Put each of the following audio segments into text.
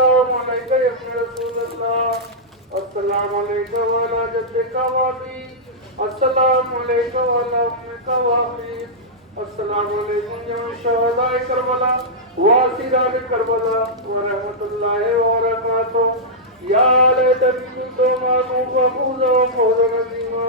अस्सलाम अलैकुम या रसूलल्लाह। अस्सलाम अलैकुम वाला जद्दिका वाबी। अस्सलाम अलैकुम वाला उम्मिका वाबी। अस्सलाम अलैकुम या शहदाए करबला वासिरात करबला व रहमतुल्लाहि व बरकातुहू या लैतनी तो मानू फौज व फौज नजीमा।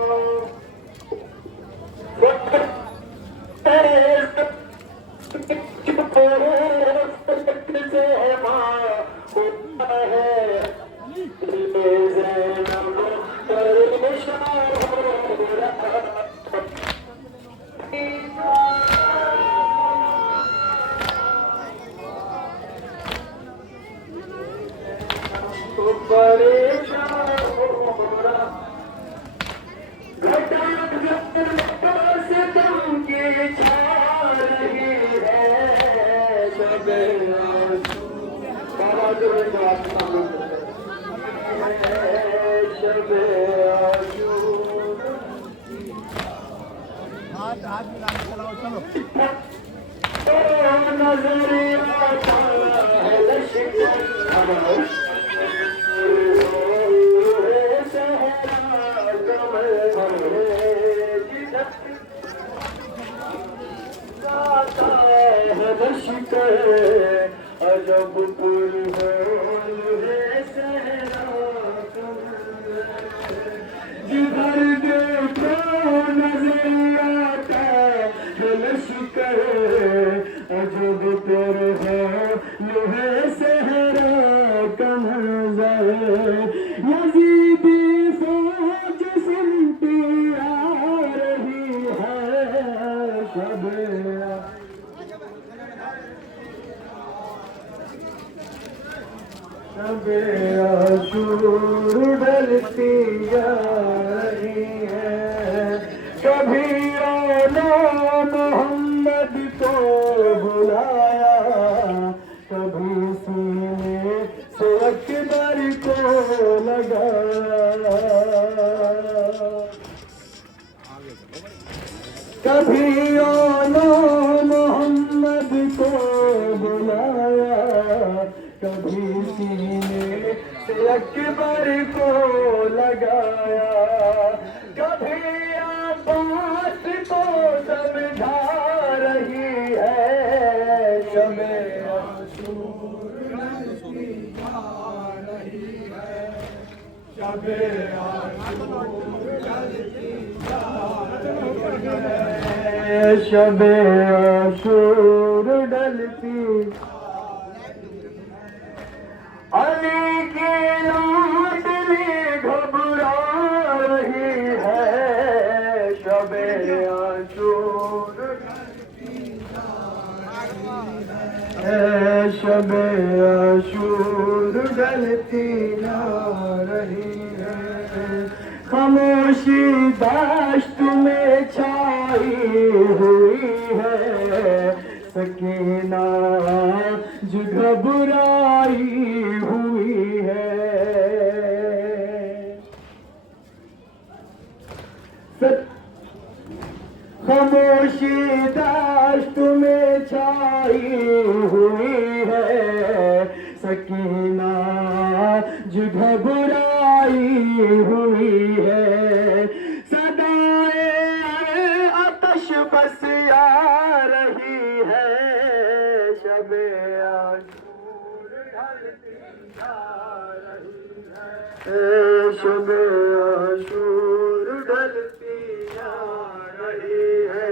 शबे आशूर ढलती अली की लाडली घबरा रही है। शबे आशूर शबे आशूर ढलती ना रही है। खामोशी दाश्त में छाई हुई है। सकीना जो घबराई हुई है। खामोशी दाश्त में छाई हुई है। सकीना जो घबराई हुई है। सदाए आतश बस आ रही है। शबे आशूर ढलती जा रही है। शबे आशूर ढलती जा रही है।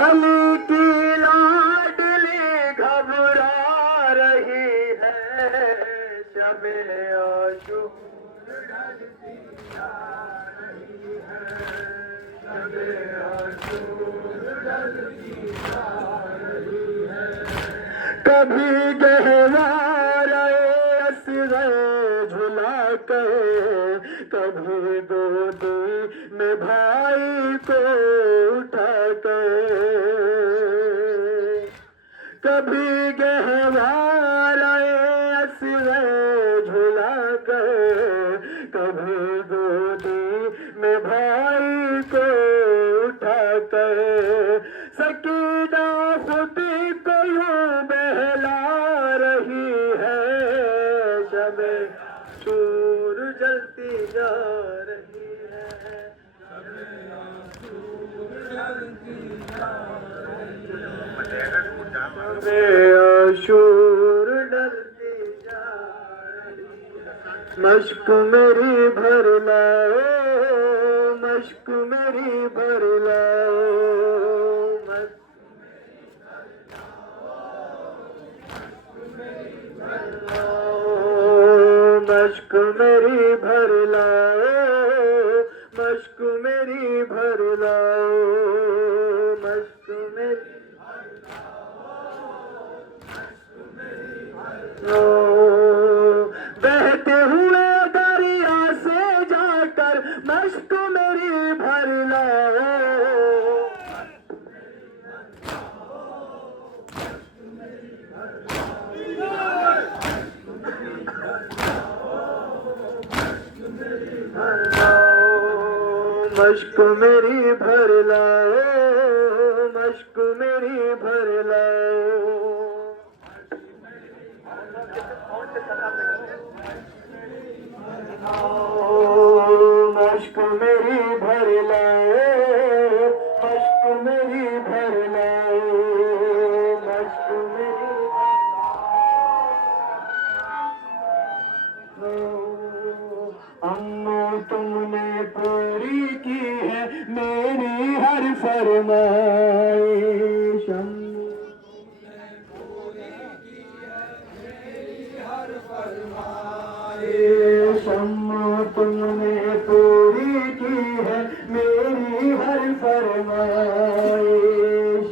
अली की लाडली घबरा रही है। शबे आशूर ढलती जा रही है। शबे आशूर ढलती जा रही है। कभी गहवारा असगर झुला कर, कभी गोदी में भाई को उठा कर। कभी गहवारा असगर झुला कर, कभी गोदी में भाई को उठा कर। सकीना खुद को यूं बहला रही है। आशूर डलती जा मश्क मेरी भर लाओ मश्क मेरी भर लाओ मश्क मेरी भर लाओ मश्क मेरी भर लाओ मश्क मेरी बहते हुए दरिया से जाकर मश्क मेरी भर लाओ मश्क मेरी भर लाओ मश्क मेरी भर लाओ मश्क मेरी भर लाओ मश्क मेरी भर लाओ मश्क मेरी अम्मो तुमने पूरी की है मेरी हर फरमाइश अम्मो तुमने पूरी की है मेरी हर फरमाइश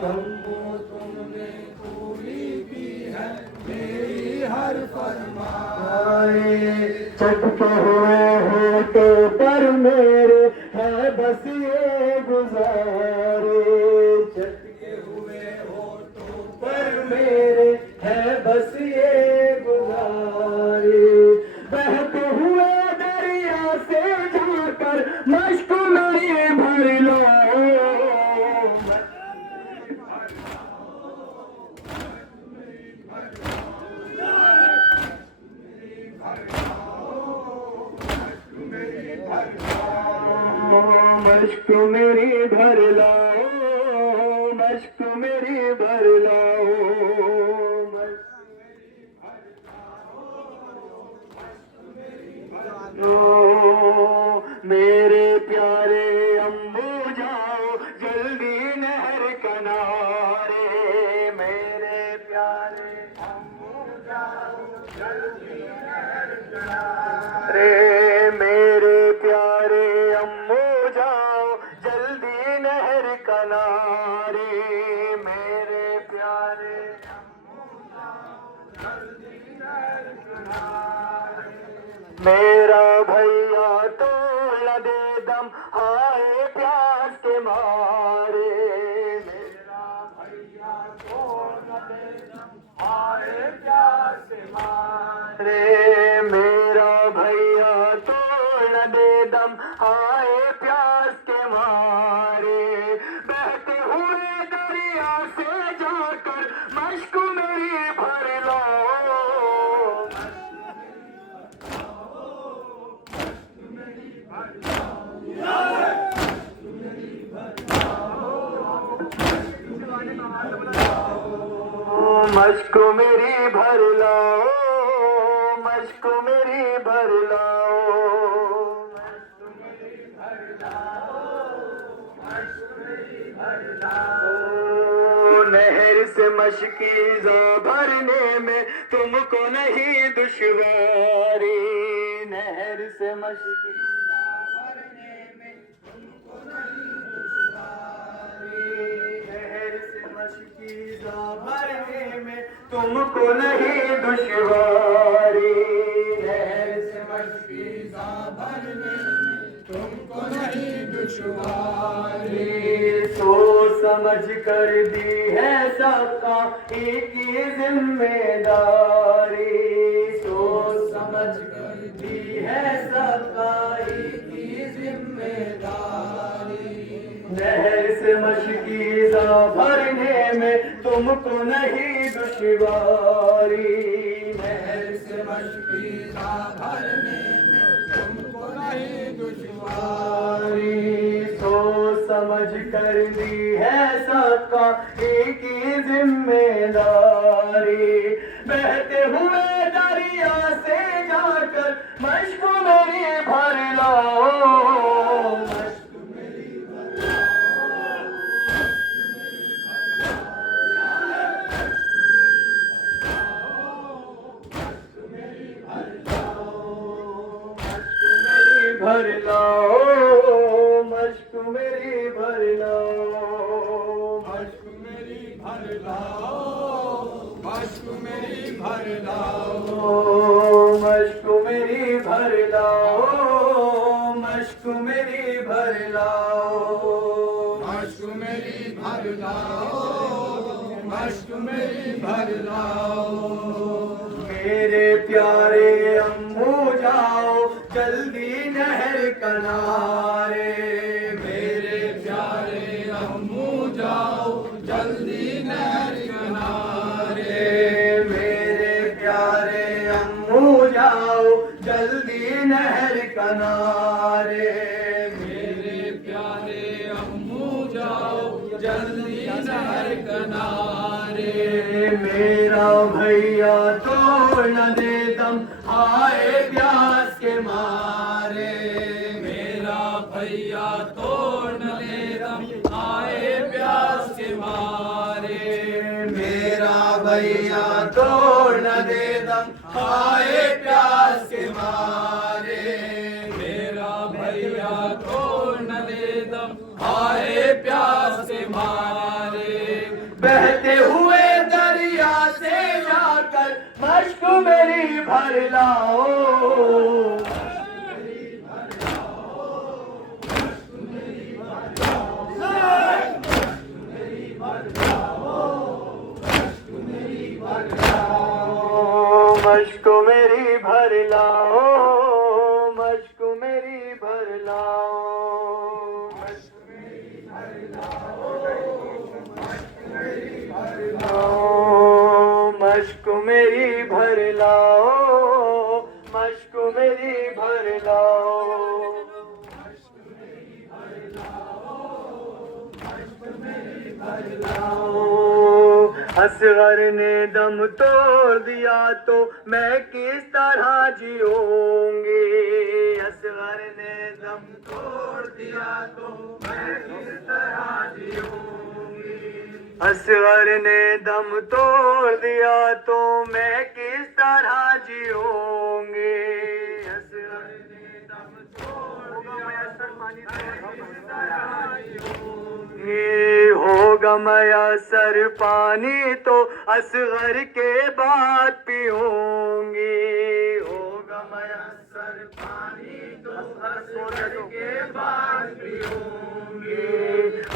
अम्मो तुमने पूरी की है मेरी हर फरमाइश चटके हुए होठों पर मेरे है बस ये गुजारे चटके हुए होठों पर मेरे है बस ये गुजारे बहते हुए दरिया से जाकर मश्क मेरी भर लो मश्क मेरी भर लाओ मश्क मेरी भर लाओ मेरे प्यारे अम्बू जाओ जल्दी नहर किनारे मेरे प्यारे अम्बू जाओ जल्दी नहर किनारे मेरे प्यारे अम्बू जाओ जल्दी नहर किनारे मेरे प्यारे अम्बू जाओ जल्दी नहर किनारे मेरा भैया तो लदे दम आए प्यास के मारे मेरा भैया तो लदे दम आए प्यास के मारे मेरा भैया तो लदे दम आए प्यास के मारे बहते हुए दरिया से जाकर मश्क मेरी भर लाओ मश्क मेरी भर लाओ मश्क मेरी भर लाओ नहर से मशकीज़ा भरने में तुमको नहीं दुश्वारी नहर से मशकीज़ा भरने में तुमको नहीं दुश्वारी नहर से मशकीज़ा भरने में तुमको नहीं दुश्वारी नहर से मशकीज़ा भरने में तुमको नहीं दुश्वारी सोच समझ कर दी है सबका एक ही जिम्मेदारी सोच समझ कर दी है सबका एक ही जिम्मेदारी नहर से मशकीज़ा भरने में तुमको नहीं दुश्वारी नहर से मशकीज़ा भरने में तुमको नहीं दुश्वारी सोच समझ कर दी है सबका एक ही जिम्मेदारी हुए दरिया से जाकर मश्क मेरी भर लाओ, मश्क मेरी भर लाओ, मश्क मेरी भर लाओ, मश्क मेरी भर लाओ, मश्क मेरी भर लाओ, मश्क मेरी भर लाओ, मश्क मेरी भर लाओ, मश्क मेरी भर लाओ, मश्क मेरी भर लाओ। मेरे प्यारे अम्मू जाओ जल्दी नहर किनारे, मेरे प्यारे अम्मू जाओ जल्दी नहर किनारे, मेरे प्यारे अम्मू जाओ जल्दी नहर किनारे, मेरे प्यारे अम्मू जाओ जल्दी नहर किनारे। मेरा भैया तोड़ न दे दम आए प्यास के मारे, मेरा भैया तोड़ न दे दम आए प्यास के मारे, मेरा भैया तोड़ न दे दम आए प्यास के मारे, मेरा भैया तोड़ न दे दम आए प्यास के मारे। बहते हुए दरिया से जाकर मश्क मेरी भर लाओ, मश्क मेरी भर लाओ, मश्क मेरी भर लाओ, मश्क मेरी भर लाओ, मश्क मेरी भर लाओ, मश्क मेरी भर लाओ, मश्क मेरी भर लाओ, मश्क मेरी भर लाओ। असगर ने दम तोड़ दिया तो मैं किस तरह जीऊंगी, असगर ने दम तोड़ दिया तो मैं किस तरह जीऊंगी, असगर ने दम तोड़ दिया तो मैं किस तरह जीऊंगी, असगर ने दम तोड़ दिया तो मैं किस तरह जीऊंगी। होगा मयसर पानी तो असगर के बाद पीऊंगी, होगा मयसर पानी तो असगर के बाद पीऊंगी,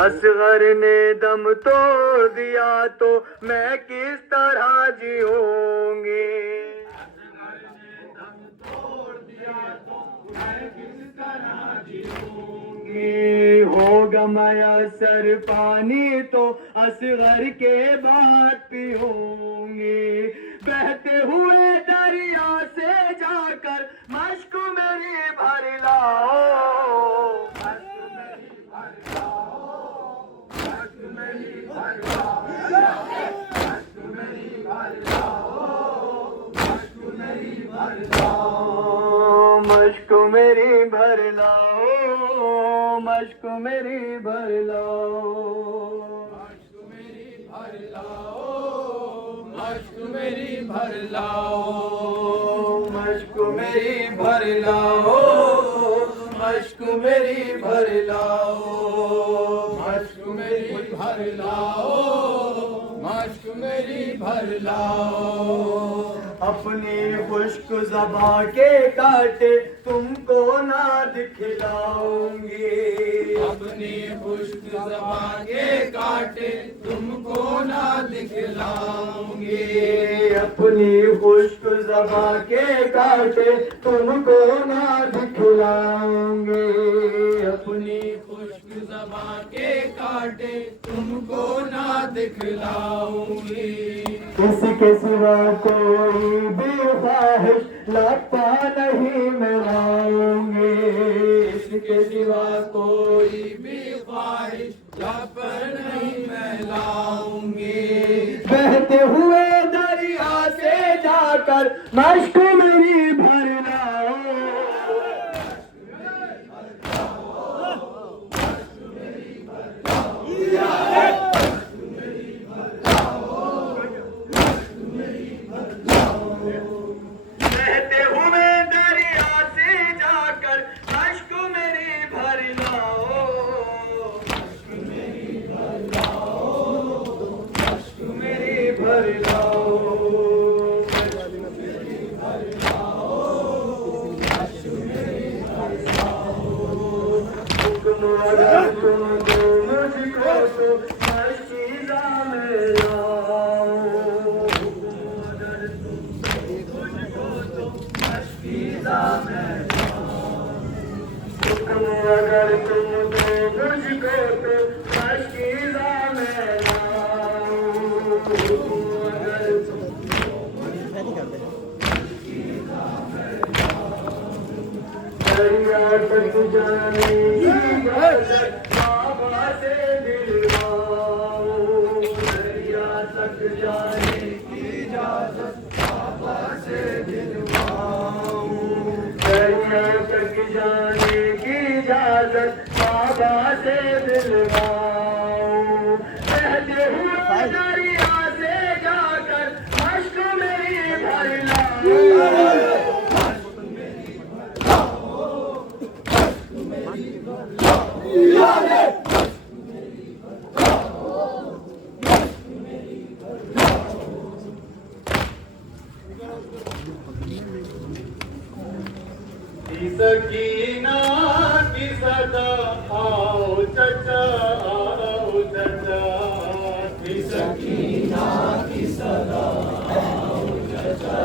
असगर ने दम तोड़ दिया तो मैं किस तरह जीऊंगी, असगर ने दम तोड़ दिया तो मैं किस तरह जीऊंगी। होगा मयसर पानी तो असगर के बाद पीऊंगी, बहते हुए दरिया से जाकर मश्क मेरी भर लाओ, मश्क मेरी भर लाओ, मश्क मेरी भर लाओ, मश्क मेरी भर लाओ, मश्क मेरी भर लाओ, मश्क मेरी भर लाओ, मश्क मेरी भर लाओ, मश्क मेरी भर लाओ, मश्क मेरी भर लाओ, मश्क मेरी भर लाओ, मश्क मेरी भर लाओ, मश्क मेरी भर लाओ, मश्क मेरी भर लाओ। अपनी खुश्क ज़बां के कांटे तुमको ना दिखलाऊंगी, अपनी खुश्क ज़बां के कांटे तुमको ना दिखलाऊंगी, अपनी खुश्क ज़बां के कांटे तुमको ना दिखलाऊंगी, अपनी खुश्क ज़बां के कांटे तुमको ना दिखलाऊंगी। इसके सिवा कोई भी ख्वाहिश लपा नहीं मिलाऊंगी, इसके सिवा कोई भी ख्वाहिश लप नहीं मिलाऊंगी। बहते हुए दरिया से जाकर जाकर मश्क मेरी भर लाओ। बहते हुए दरिया से जाकर मश्क मेरी भर लाओ। भर लाओ। हुक्म अगर तुम दो मुझको तो मशीदा में लाओ। हुक्म अगर तुम दो मुझको तो मशीदा में लाओ। हुक्म अगर तुम दो मुझको तो मशीदा में लाओ। दरिया तक जाने की इजाज़त बाबा से दिलवाओ। दरिया तक जाने की इजाज़त बाबा से दिलवाओ। दरिया तक जाने की इजाज़त बाबा से दिलवाओ। बहते हुए दरिया से जाकर मश्क मेरी भर लाओ। सकीना की सदा आओ चचा, आओ चचा। सकीना की सदा आओ चचा,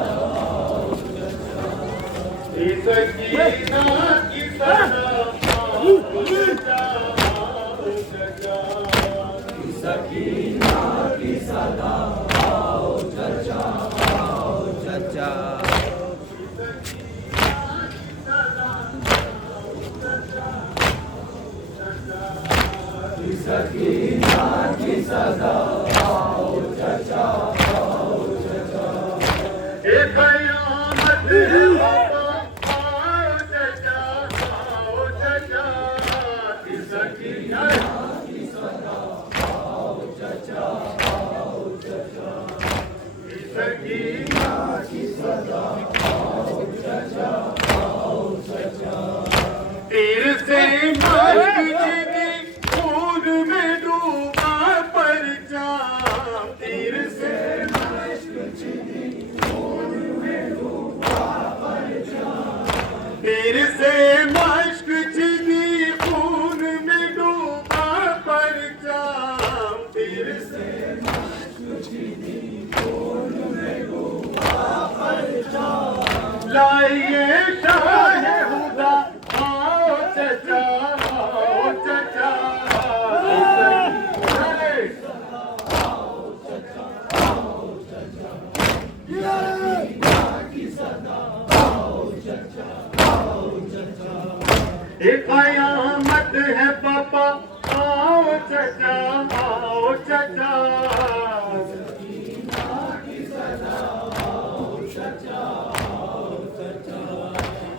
आओ चचा। सकीना की सदा आओ चचा, आओ चचा। सकीना की सदा आओ चचा, आओ चचा। सकीना की सदा आओ चचा, आओ चचा। एक कयामत है बाबा, आओ चचा, आओ चचा। सकीना की सदा आओ चचा, आओ चचा। सकीना की सदा आओ चचा, आओ चचा। तीर से में डूबा परचाम। तीर से खून में डूबा परचाम। तीर से मश्क छिनी खून में डूबा परचाम। तीर से मश्क छिनी खून में डूबा परचाम। लाइए शाह हुदा आओ चचा, आओ चचा। कयामत है पापा, आओ चचा, आओ चचा।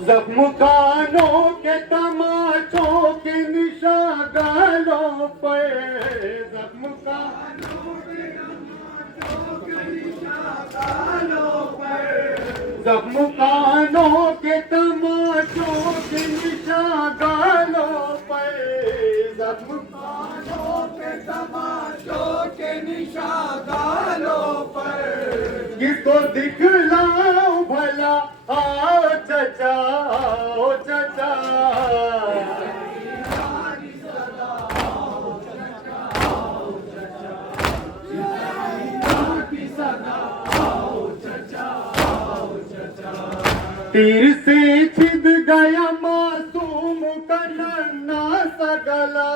जख्म खानों के तमाचों के निशान गालों पर। जख्म खानों के तमाचों के निशान गालों पर। जख्म खानों के तमाचों के निशान गालों पर। जख्म खानों के तमाचों के निशान गालों पर। किसको दिखलाऊं भला, आओ चचा, आओ चचा। तीर से छिद गया मासूम का नन्हा सा गला।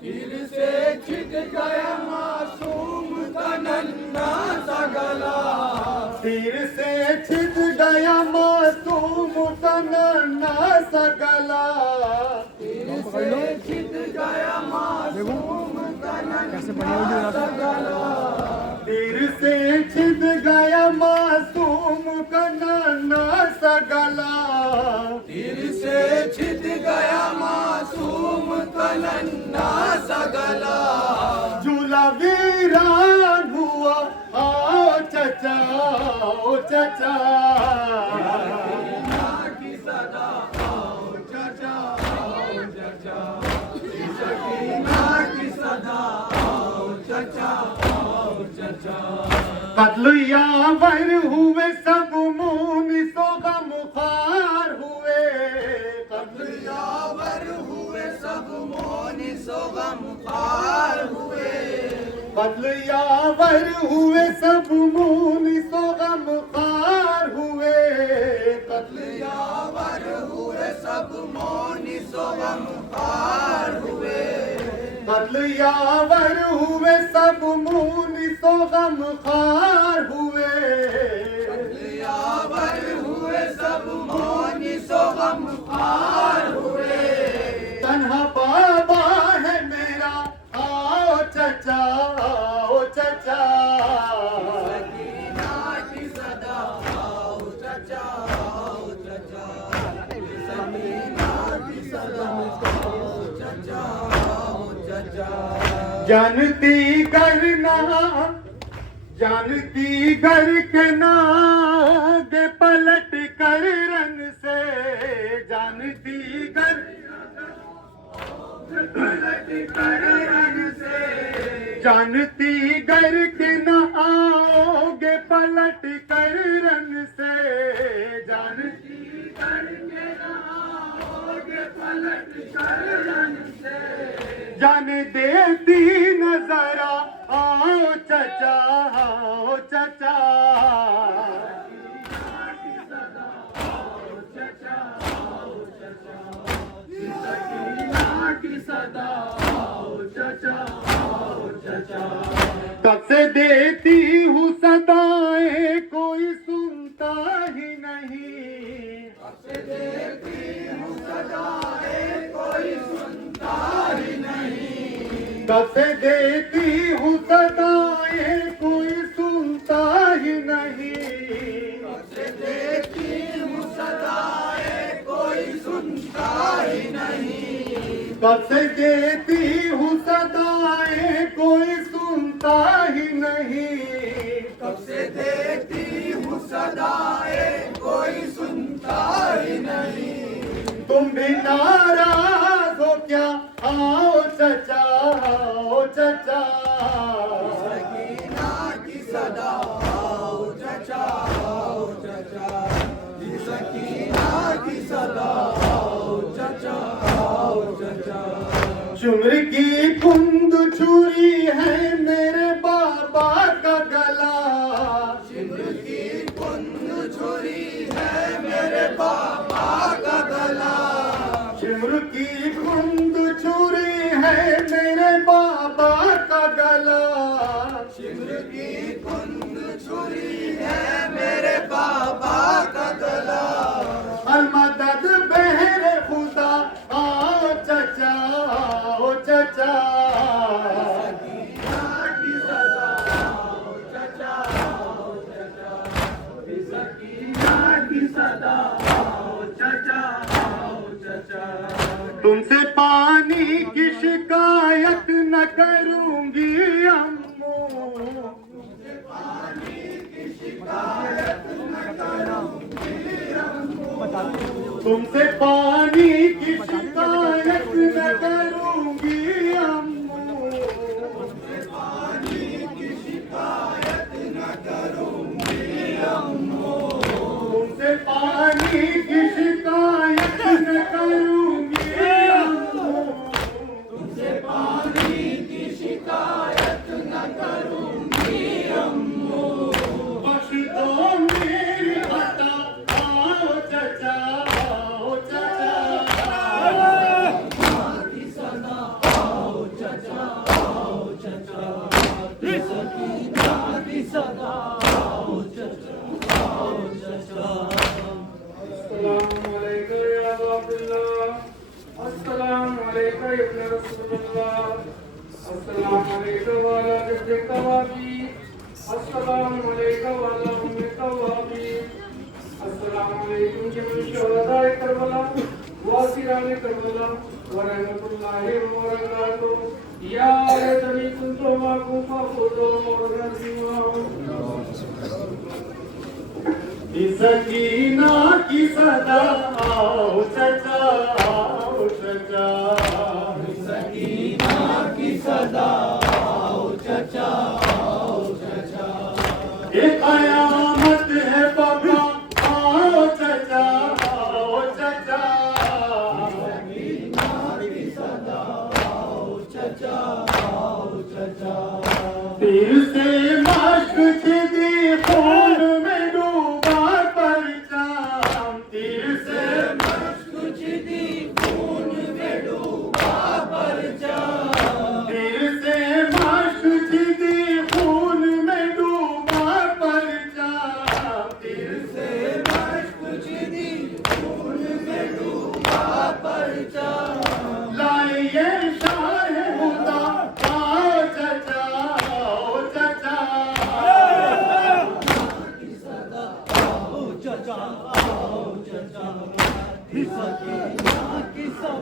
तीर से छिद गया मासूम का नन्हा सा गला। तीर से छिद गया मासूम का नन्हा सा गला। तीर से छिद गया मासूम का नन्हा सा गला। तीर से छिद गया मासूम का कत्ल यावर हुए सब मुनिसो गमखार हुए, कत्ल यावर हुए सब मोनिसो गमखार हुए, कत्ल यावर हुए सब मुनिसो गमखार हुए, कत्ल यावर हुए सब मोनिसो गमखार हुए, कत्ल यावर हुए सब मुनिसो गमखार हुए, यावर हुए सब मोनिसो गमखार हुए, तन्हा बाबा है मेरा आओ चचा, आओ चचा, सकीना की सदा आओ चचा, आओ चचा, सकीना की सदा आओ चचा, आओ चचा, जानती करना, जानती घर के नागे पलट कर रन से, जानती घर पलट कर रन से, जानती घर के न आओगे पलट कर रन से, जानती घर के न आओगे पलट कर रन से, जाने देती नजरा आओ चचा, आओ चचा, कब से देती हूँ सदाएं कोई सुनता ही नहीं, कब से देती हूँ सदाएं कोई सुनता ही नहीं, कब से देती हूँ सदाएं कोई सुनता ही नहीं, कब से देती हूँ सदाएं कोई सुनता ही नहीं, तुम भी नाराज हो क्या आओ चचा, आओ चचा, सकीना की सदा आओ चचा, आओ चचा, सकीना की सदा आओ चचा, आओ चचा, चुमर की कुंद छुरी है मेरे बाबा का गला, सिंदूर की कुंद छुरी है मेरे बाबा का गला, चुमर की कुंद छुरी है मेरे बाबा का गला, सिंदूर की कुंद छुरी है मेरे बाबा का गला, अलमदद बहरे खुदा आओ चचा, आओ चचा, सकीना की सदा आओ चचा, आओ चचा, सकीना की सदा आओ चचा, आओ चचा, तुमसे पानी की शिकायत न करूंगी अम्मू, तुमसे पानी की शिकायत न करूंगी अम्मू, तुमसे पानी की शिकायत न करूंगी अम्मू, तुमसे पानी की शिकायत न करूंगी अम्मू, बख्श दो मेरी खता आओ चचा, आओ चचा, की सदा आओ चचा, आओ चचा, सकीना की सदा आओ चचा, आओ चचा, अस्सलामु अलैका या अब्दुल्लाह, अस्सलामु अलैका या इब्न रसूलुल्लाह, अस्सलामु अलैका व अला जद्दिका व अबी, अस्सलामु अलैका व अला उम्मिका व अबी, अस्सलामु अलैकुम जमीअ शुहदाए करबला व असीराने करबला व रहमतुल्लाहि व बरकातुहू, या लैतनी कुन्तु माअकुम फअफूज़ मौलाना। सकीना की सदा आओ चचा, आओ चचा, सकीना की सदा आओ चचा, आओ चचा, एक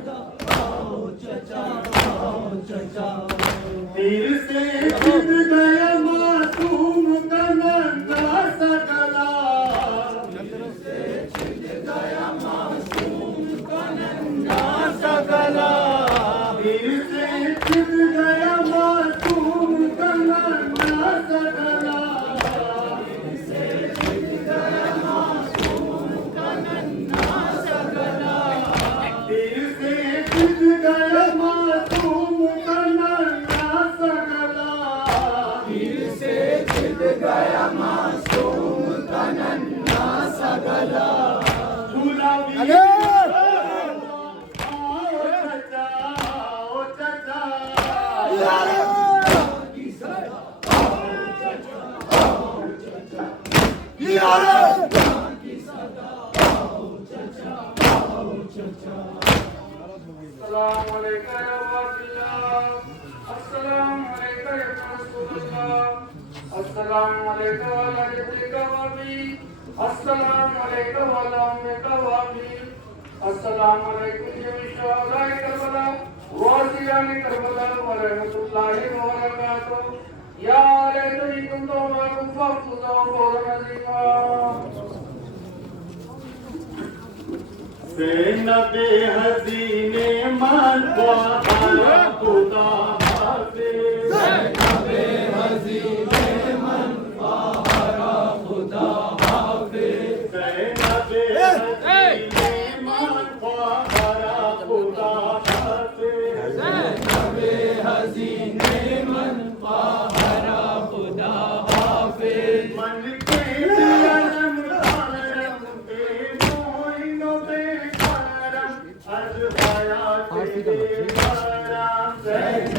सदा आओ चचा आओ चचा तीर से छिद गया मासूम का नन्हा सा गला से छिद गया मासूम का नन्हा सा गला तीर से छिद गया मासूम का नन्हा सा गला से छिद गया मासूम का नन्हा सा गला तीर से छिद गया मासूम का नन्हा सा गला तीर से छिद गया मासूम का नन्हा सा गला गुलाबी आओ चचा आओ चचा अस्सलाम वालेकुम रहमतुल्लाह अस्सलाम वालेकुम या रसूलुल्लाह अस्सलाम वालेकुम वाला जद्दिका वाबी अस्सलाम वालेकुम वाला उम्मिका वाबी अस्सलाम वालेकुम जमी शुहदाए करबला वासियाने करबला व रहमतुल्लाहि व बरकातहू या लैतनी कुन्तु माअकुम फअफूज़ू फौज़न अज़ीमा नबे हसीने मन ख्वाहारा खुदा हाफिज़ नबे हसीने मन ख्वाहारा खुदा हाफिज़ नबे हसीने मन ख्वाहारा खुदा हाफिज़ नबे हसीने मन ख्वाहारा खुदा हाफिज़ मन के अलम करम के मोइनो बेकरम अज़हाया तेरे करम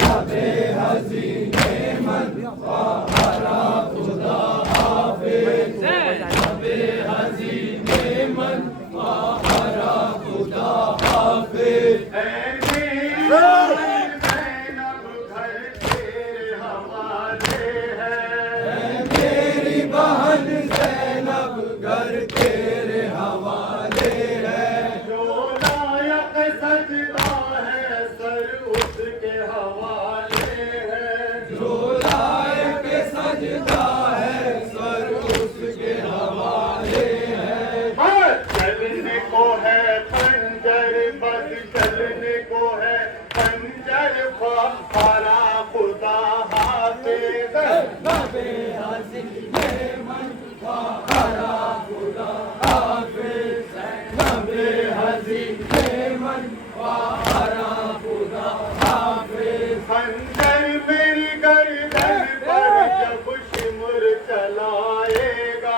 नबे हसीने मन ख्वाहारा खुदा हाफिज़ नबे हसीने मन ख्वाहारा खुदा हाफिज़ मेरी बहन ज़ैनब घर तेरे हवाले है जो लायक सजदा है सर उसके हवाले है जो लायक सजदा है सर उसके हवाले है चलने को है खंजर बस चलने को है खंजर ख्वाहारा खुदा हाफिज़ नबे हसीने मन ख्वाहारा खुदा हाफिज़ नबे हसीने मन ख्वाहारा खुदा हाफिज़ खंजर मेरी गर्दन पर जब शिमर चलाएगा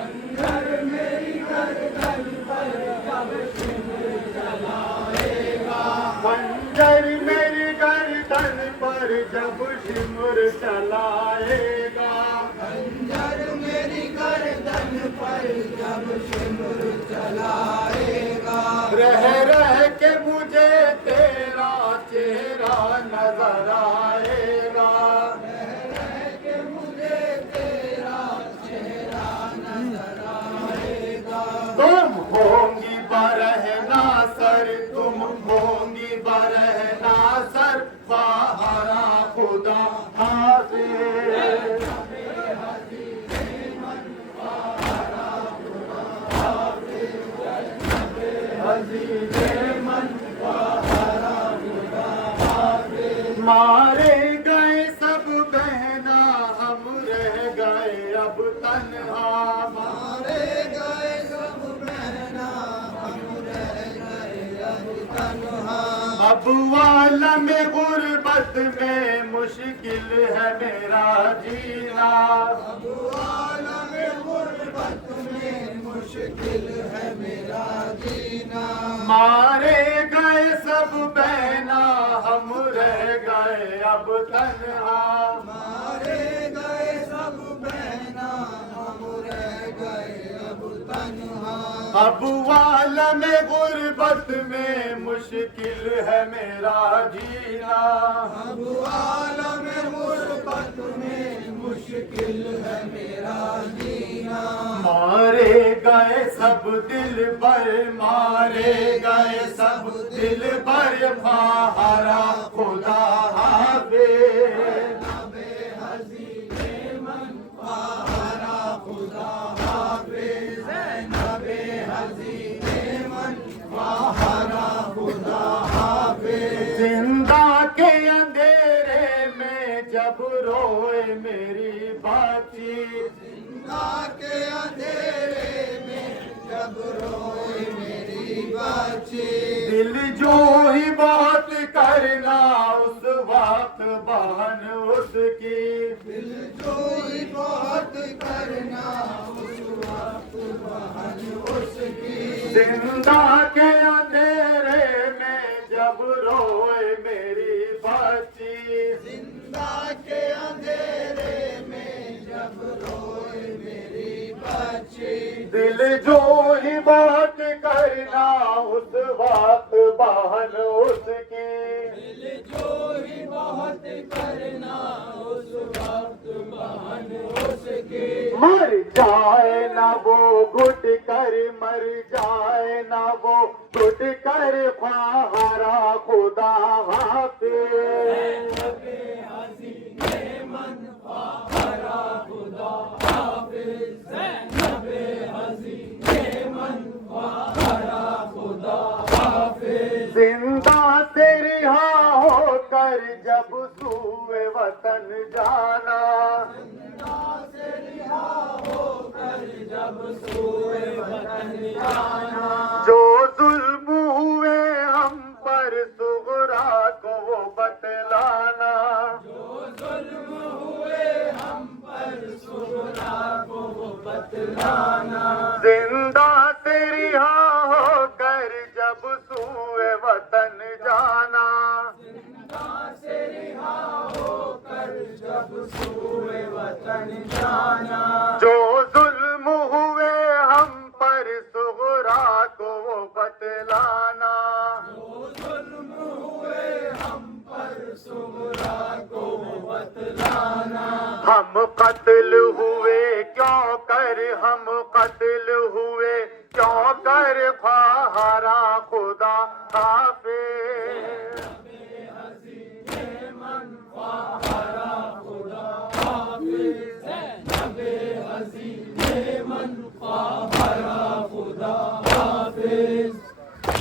अंदर मेरी गर्दन पर जब शिमर चलाएगा खंजर मेरी गर्दन पर जब शिमर चलाएगा अंदर मेरी गर्दन पर जब शिमर चलाएगा रह के मुझे तेरा चेहरा नजर आएगा कि मुझे तेरा चेहरा नजर आएगा तुम होंगी बरहना सर तुम होंगी बरहना सर ख्वाहारा खुदा हाफिज़ मारे गए सब बहना हम रह गए अब तन्हा मारे गए सब बहना हम रह गए अब तन्हा अब आलम गुर्बत में मुश्किल है मेरा जीना अब आलम गुर्बत में मुश्किल है मेरा जीना मारे गए सब बहना हम रह गए अब तन्हा मारे गए सब बहना हम रह गए अब तन्हा अब आलम गुर्बत में मुश्किल है मेरा जीना अब आलम गुर्बत में मुश्किल है मेरा जीना मारे गए सब दिल पर, मारे गए सब दिल पर, फाहारा खुदा हाफिज। जिंदा के अंधेरे में जब रोए मेरी बाची, जिंदा के अंधेरे में जब रोए मेरी बाची, दिल जो ही बात करना उस वक्त बहन उसकी, दिल जो ही बात करना उस वक्त बहन उसकी। जिंदा के अंधेरे में जब रोए मेरी बच्ची, जिंदा के अंधेरे में जब रोए मेरी बच्ची, दिल जो ही बात करना उस वक्त बहन उसकी, दिल जो ही बात करना उस वक्त बहन उसकी। मर जाए ना वो घुट कर, मर जाए ना वो घुट कर, फाहारा खुदा हाफिज। जिंदा से रिहा होकर जब सूए वतन जाना, जिंदा से रिहा होकर जब सूए वतन जाना, जो जुल्म हुए हम पर सुगरा को वो बतलाना, जो जुल्म हुए हम पर सुगरा को वो बतलाना। जिंदा से रिहा होकर जब सूए वतन जाना, जिंदा से रिहा होकर जब सूए वतन जाना, जो जुल्म हुए हम पर सुगरा को वो बतलाना, जो जुल्म हुए हम पर सुगरा को वो बतलाना। हम कत्ल हुए क्यों कर, हम कत्ल हुए क्यों कर, फाहारा खुदा हाफिज।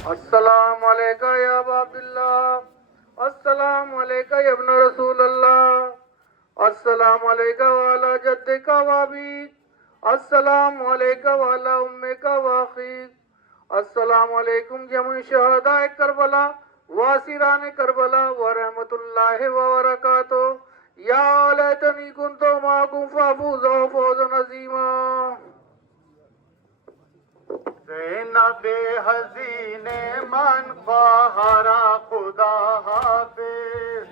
अस्सलाम अलैका या अबा अब्दुल्लाह, अस्सलाम अलैका या इब्न रसूलल्लाह, अस्सलाम अलैका वाला जद्दिका वाबीक, अस्सलाम अलैका वाला उम्मिका वाखीक, अस्सलाम अलैकुम जमी शहदाए करबला वासिरान करबला व रहमतुल्लाहि व बरकातुहू। या लैतनी कुन्तु माकुम फअफूज़ फौज़न अज़ीमा। ज़ैनबे हज़ीने मन फाहारा खुदा हाफिज,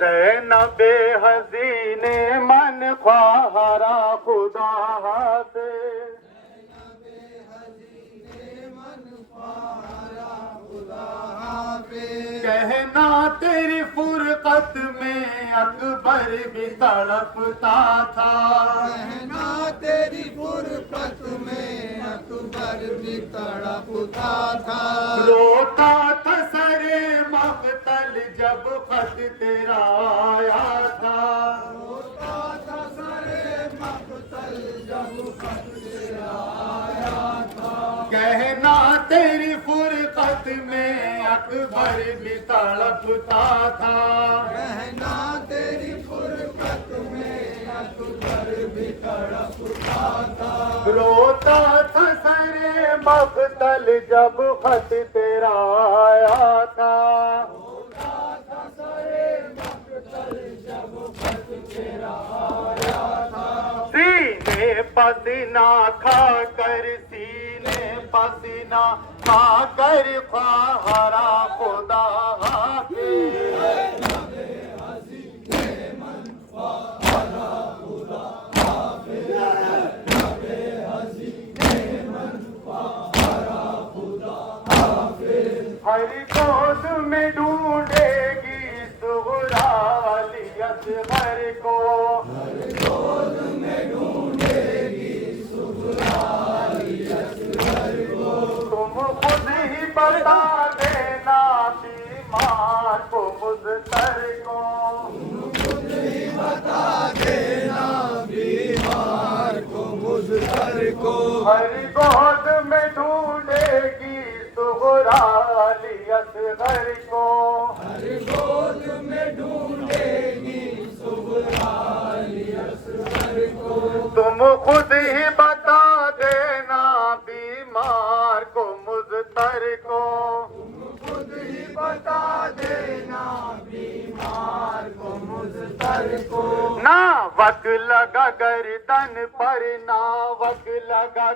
ज़ैनबे हज़ीने मन ख्वाहारा खुदा हाफिज। कहना तेरी फुरकत में अकबर भी तड़पता था, कहना तेरी फुरकत में अकबर भी तड़पता था। रोता था सरे मक़तल जब खत तेरा आया था, रोता था सरे मक़तल जब खत तेरा आया था। कहना तेरी फुरकत में अकबर भी तड़पता था, कहना तेरी फुरकत में अकबर भी तड़पता था। रोता था सरे मक़तल जब खत तेरा आया था, रोता था सरे मक़तल जब खत तेरा आया था। सीने पसीना खा कर, सीने पसीना खा कर ख्वाहारा खुदा हाफिज। हर गोद में ढूंढेगी सुगरा वाली असगर को तुम खुद ही बता देना बीमार को मुज़तर को हर गोद में ढूंढेगी सुगरा अली असगर को तुम खुद ही बता देना बीमार को मुज़तर को ना वक लगा गर्दन पर ना वक लगा